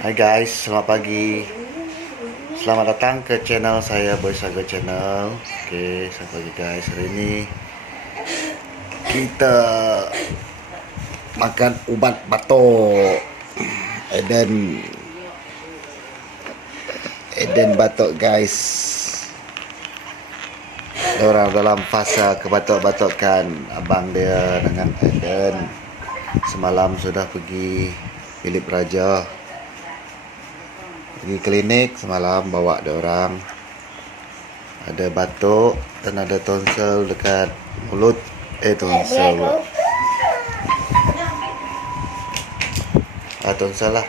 Hai guys, selamat pagi. Selamat datang ke channel saya Boy Saga Channel. Oke, selamat pagi guys. Hari ini kita makan ubat batuk. Eden batuk guys. Orang dalam fasa kebatuk-batukan. Abang dia dengan Eden semalam sudah pergi Philip Raja, pergi klinik semalam, bawa ada orang ada batuk dan ada tonsel dekat mulut, tonsel tonsel lah.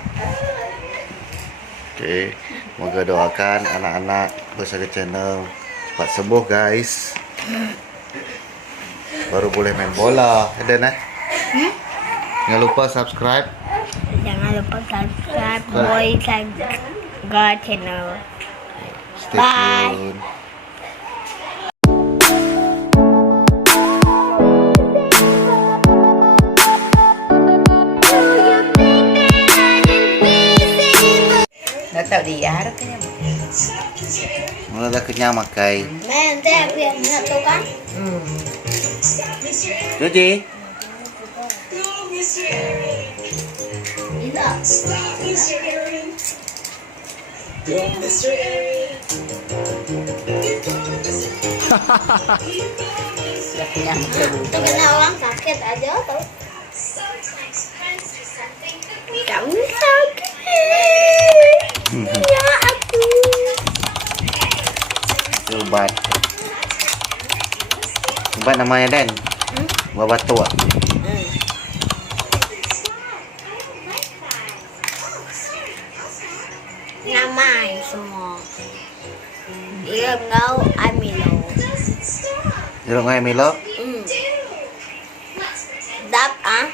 Oke, moga doakan anak-anak Bosaga Channel cepat sembuh guys, baru boleh main bola. Eden jangan lupa subscribe. Jangan lupa subscribe Boy Saga Channel. Stay Bye. tune. Nggak tahu dia harap kayaknya. Mulai dah kenyang makai. Nanti aku yang satu kan? Cuci. Udah kenyang betul. Itu kena orang sakit aja tau. Kamu sakit. Ya aku. Obat. Obat namanya Den. Obat batuk. Namai semua. Dia ngau amilo. Jeruk ngai Milo. Dap ah.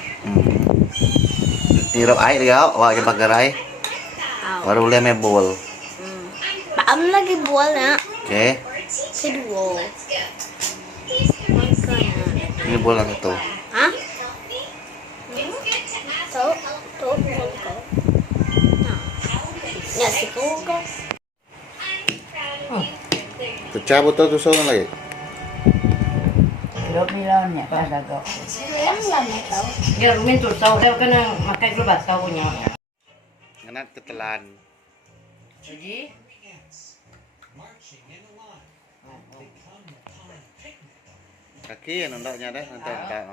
Jeruk air dia, awak ke pagerai. Baru boleh main bol. Paam lagi bolnya. Oke. Kedua. Makanya. Ini bola satu. Hah? Tuh, tuh, kau. Nah, ya sih kau. Pecah botol tu seorang lagi. Dok milonnya pas agak. Yang lama tahu. Dia rumin tu tahu dia kena makai dulu batau punya. Ngenat ketelan. Jadi Kaki yang nondoknya dah nanti tak.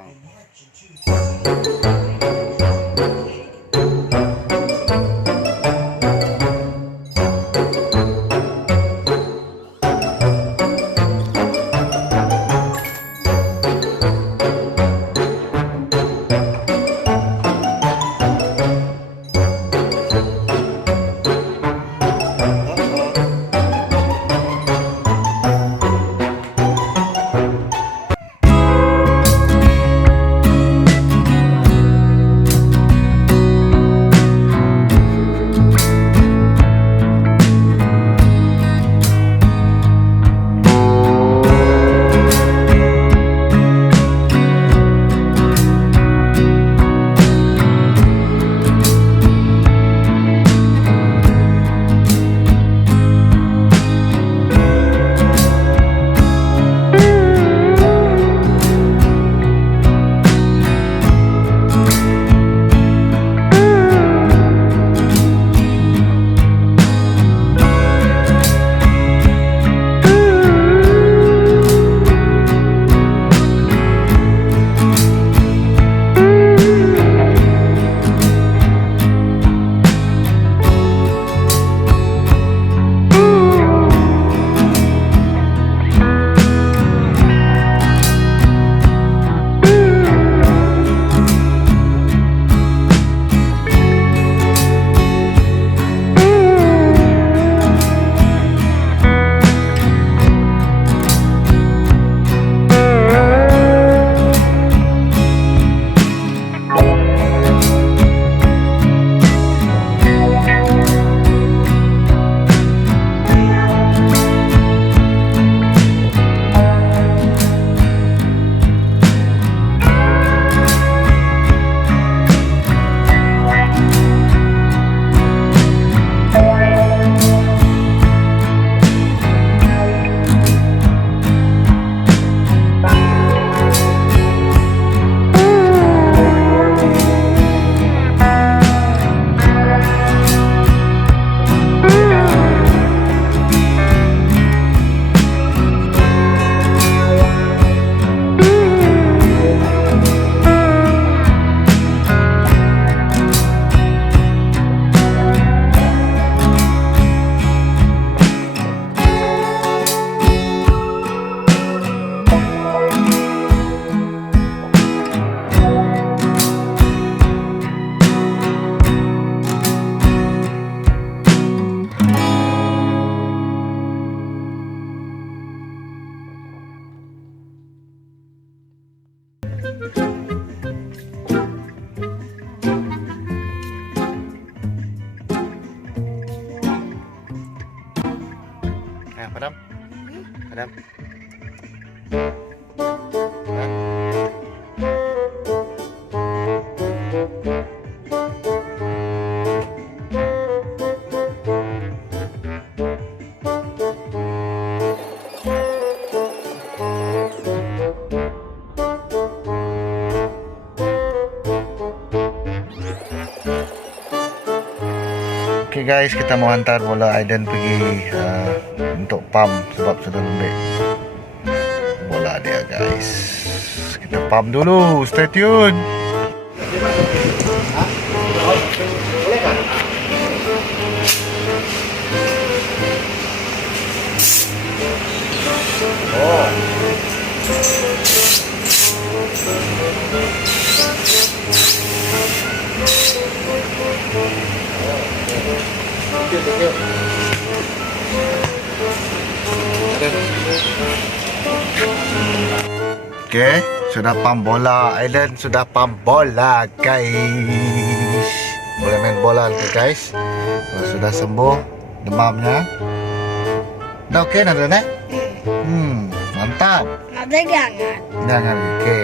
Adam. Oke guys, kita mau hantar bola Aiden pergi untuk pump sebab sudah lembek bola dia guys. Kita pump dulu, stay tune. Oke, sudah pump bola. Aiden sudah pump bola guys. Boleh main bola lagi guys. Kalau sudah sembuh demamnya. Dah oke Nadine? Mantap. Ada gangan. Jangan oke.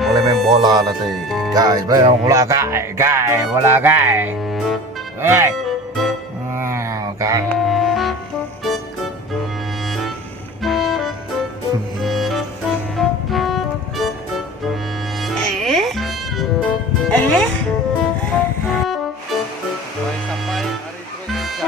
Boleh main bola nanti. Guys, main bola guys. Guys, bola guys. Hey. Okay. Sampai hari terus hujan.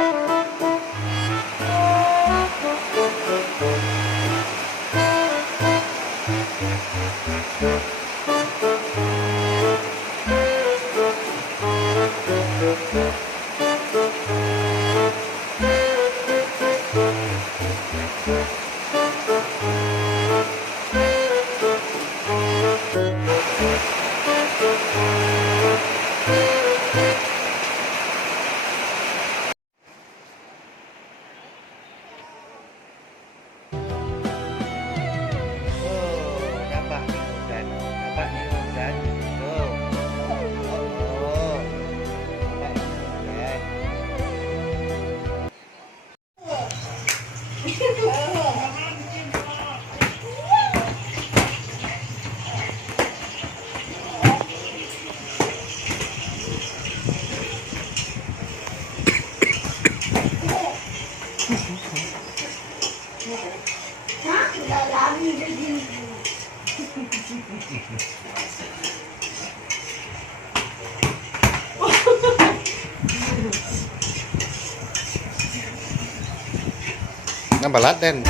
Nó bà lát đen.